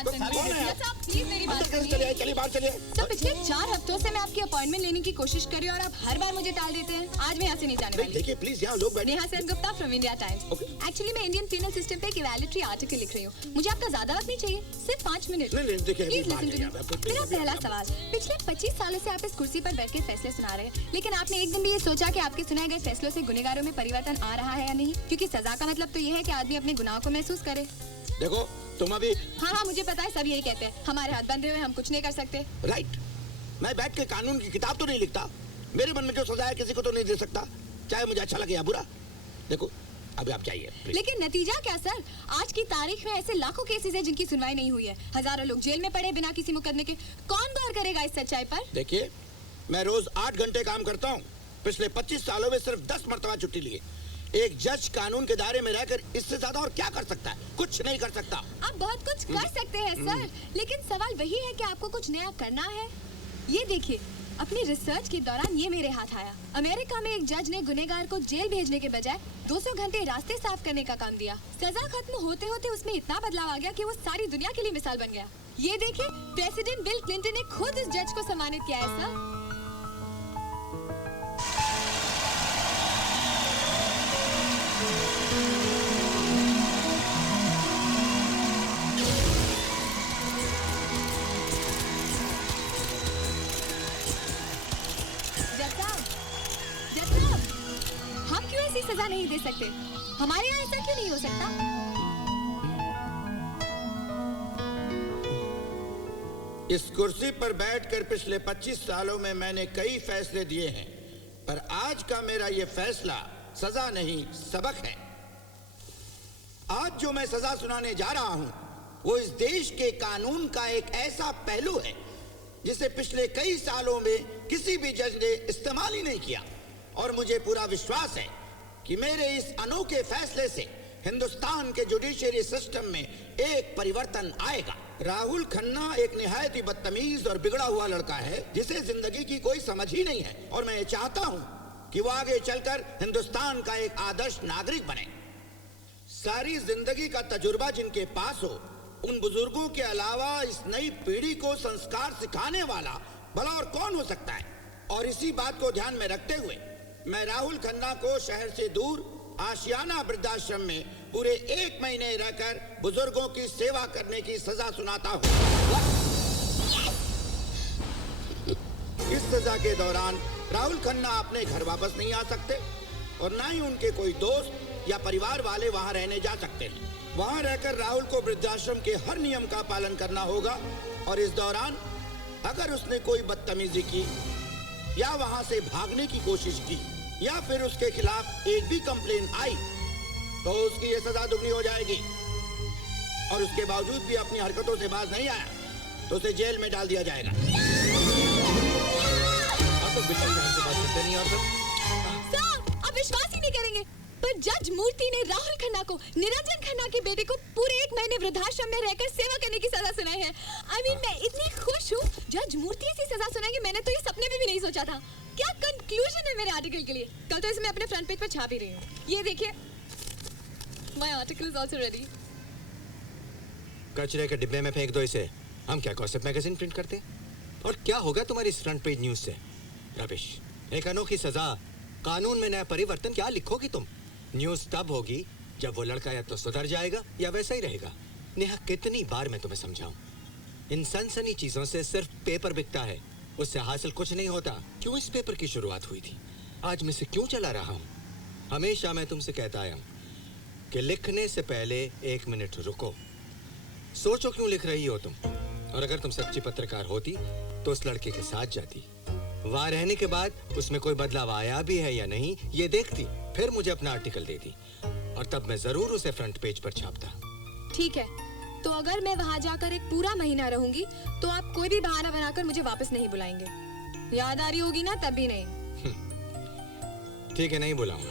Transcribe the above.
बात करनी है। साहब प्लीज मेरी बात सुनिए। चलिए बाहर चलिए। सर पिछले 4 हफ्तों से मैं आपकी अपॉइंटमेंट लेने की कोशिश कर रही हूँ और आप हर बार मुझे टाल देते हैं। आज मैं यहाँ से नहीं जाने वाली। देखिए प्लीज यहाँ लोग बैठे। Neha Sen Gupta from India times. Actually मैं इंडियन पीनल सिस्टम पे एक इवैल्यूएटरी आर्टिकल लिख रही हूँ। मुझे आपका ज्यादा वक्त नहीं चाहिए, सिर्फ 5 मिनट। नहीं देखिए प्लीज लिसन टू मी। मेरा पहला सवाल, पिछले 25 सालों से आप इस कुर्सी पर बैठ के फैसले सुना रहे हैं, लेकिन आपने एक दिन भी ये सोचा कि आपके सुनाए गए फैसलों से गुनहगारों में परिवर्तन आ रहा है या नहीं? क्योंकि सजा का मतलब तो ये है कि आदमी अपने गुनाहों को महसूस करे। देखो तुम अभी। हाँ मुझे पता है, सब यही कहते हैं, हमारे हाथ बंधे हुए, हम कुछ नहीं कर सकते। राइट। मैं बैठ के कानून की किताब तो नहीं लिखता। मेरे मन में जो सजा है किसी को तो नहीं दे सकता, चाहे मुझे अच्छा लगे या बुरा। देखो अभी आप जाइए। लेकिन नतीजा क्या सर? आज की तारीख में ऐसे लाखों केसेस हैं जिनकी सुनवाई नहीं हुई है। हजारों लोग जेल में पड़े बिना किसी मुकदमे के। कौन गौर करेगा इस सच्चाई पर? देखिए मैं रोज 8 घंटे काम करता हूँ। पिछले 25 सालों में सिर्फ 10 मरतबा छुट्टी ली है। एक जज कानून के दायरे में रहकर इससे ज्यादा और क्या कर सकता है? कुछ नहीं कर सकता। आप बहुत कुछ कर सकते हैं सर, लेकिन सवाल वही है कि आपको कुछ नया करना है। ये देखिए, अपनी रिसर्च के दौरान ये मेरे हाथ आया। अमेरिका में एक जज ने गुनहगार को जेल भेजने के बजाय 200 घंटे रास्ते साफ करने का काम दिया। सजा खत्म होते होते उसमें इतना बदलाव आ गया कि वो सारी दुनिया के लिए मिसाल बन गया। ये देखिए, प्रेसिडेंट बिल क्लिंटन ने खुद इस जज को सम्मानित किया है सर। हम क्यों ऐसी सजा नहीं दे सकते? हमारे यहाँ ऐसा क्यों नहीं हो सकता? इस कुर्सी पर बैठकर पिछले 25 सालों में मैंने कई फैसले दिए हैं, पर आज का मेरा ये फैसला सजा नहीं सबक है। आज जो मैं सजा सुनाने जा रहा हूं वो इस देश के कानून का एक ऐसा पहलू है जिसे पिछले कई सालों में किसी भी जज ने इस्तेमाल ही नहीं किया। और मुझे पूरा विश्वास है कि मेरे इस अनोखे फैसले से हिंदुस्तान के जुडिशरी सिस्टम में एक परिवर्तन आएगा। राहुल खन्ना एक निहायत ही बदतमीज और बिगड़ा हुआ लड़का है जिसे जिंदगी की कोई समझ ही नहीं है, और मैं चाहता हूं कि वो आगे चलकर हिंदुस्तान का एक आदर्श नागरिक बने। सारी जिंदगी का तजुर्बा जिनके पास हो, उन बुजुर्गों के अलावा इस नई पीढ़ी को संस्कार सिखाने वाला भला और कौन हो सकता है? और इसी बात को ध्यान में रखते हुए मैं राहुल खन्ना को शहर से दूर आशियाना वृद्धाश्रम में पूरे 1 महीने रहकर बुजुर्गों की सेवा करने की सजा सुनाता हूँ। इस सजा के दौरान राहुल खन्ना अपने घर वापस नहीं आ सकते और न ही उनके कोई दोस्त या परिवार वाले वहाँ रहने जा सकते हैं। वहाँ रहकर राहुल को वृद्धाश्रम के हर नियम का पालन करना होगा, और इस दौरान अगर उसने कोई बदतमीजी की या वहाँ से भागने की कोशिश की या फिर उसके खिलाफ एक भी कंप्लेन आई तो उसकी ये सजा दुगनी हो जाएगी। और उसके बावजूद भी अपनी हरकतों से बाज नहीं आया तो उसे जेल में डाल दिया जाएगा। आप तो बिल्कुल हमसे बात करते नहीं। और आप विश्वास ही नहीं करेंगे, पर जज मूर्ति ने राहुल खन्ना को, निरंजन खन्ना के बेटे को पूरे 1 महीने वृद्धाश्रम में रहकर सेवा करने की सजा सुनाई है। मैं इतनी खुश हूँ। जज मूर्ति ऐसी सजा सुनाएंगे, मैंने तो ये सपने में भी नहीं सोचा था। क्या कंक्लूजन है मेरे आर्टिकल के लिए? कल तो इसे मैं अपने फ्रंट पेज पर छाप ही रही हूँ। ये देखिए, my article is also ready. कचरे के डिब्बे में फेंक दो इसे। हम क्या गॉसिप मैगजीन प्रिंट करते हैं? और क्या होगा तुम्हारी इस फ्रंट पेज न्यूज से? रबिश। एक अनोखी सजा, कानून में नया परिवर्तन, क्या लिखोगी तुम? न्यूज तब होगी जब वो लड़का या तो सुधर जाएगा या वैसा ही रहेगा। नेहा, कितनी बार मैं तुम्हें समझाऊं? इन सनसनी चीजों से सिर्फ पेपर बिकता है, उससे हासिल कुछ नहीं होता। क्यों इस पेपर की शुरुआत हुई थी? आज मैं इसे क्यों चला रहा हूँ? हमेशा मैं तुमसे कहता आया हूँ कि लिखने से पहले 1 मिनट रुको, सोचो क्यों लिख रही हो तुम। और अगर तुम सच्ची पत्रकार होती तो उस लड़के के साथ जाती, वहां रहने के बाद उसमें कोई बदलाव आया भी है या नहीं ये देखती, फिर मुझे अपना आर्टिकल देती, और तब मैं जरूर उसे फ्रंट पेज पर छापता। ठीक है, तो अगर मैं वहाँ जाकर एक पूरा महीना रहूंगी तो आप कोई भी बहाना बनाकर मुझे वापस नहीं बुलाएंगे। याद आ रही होगी ना? तब भी नहीं। ठीक है, नहीं बुलाऊंगा।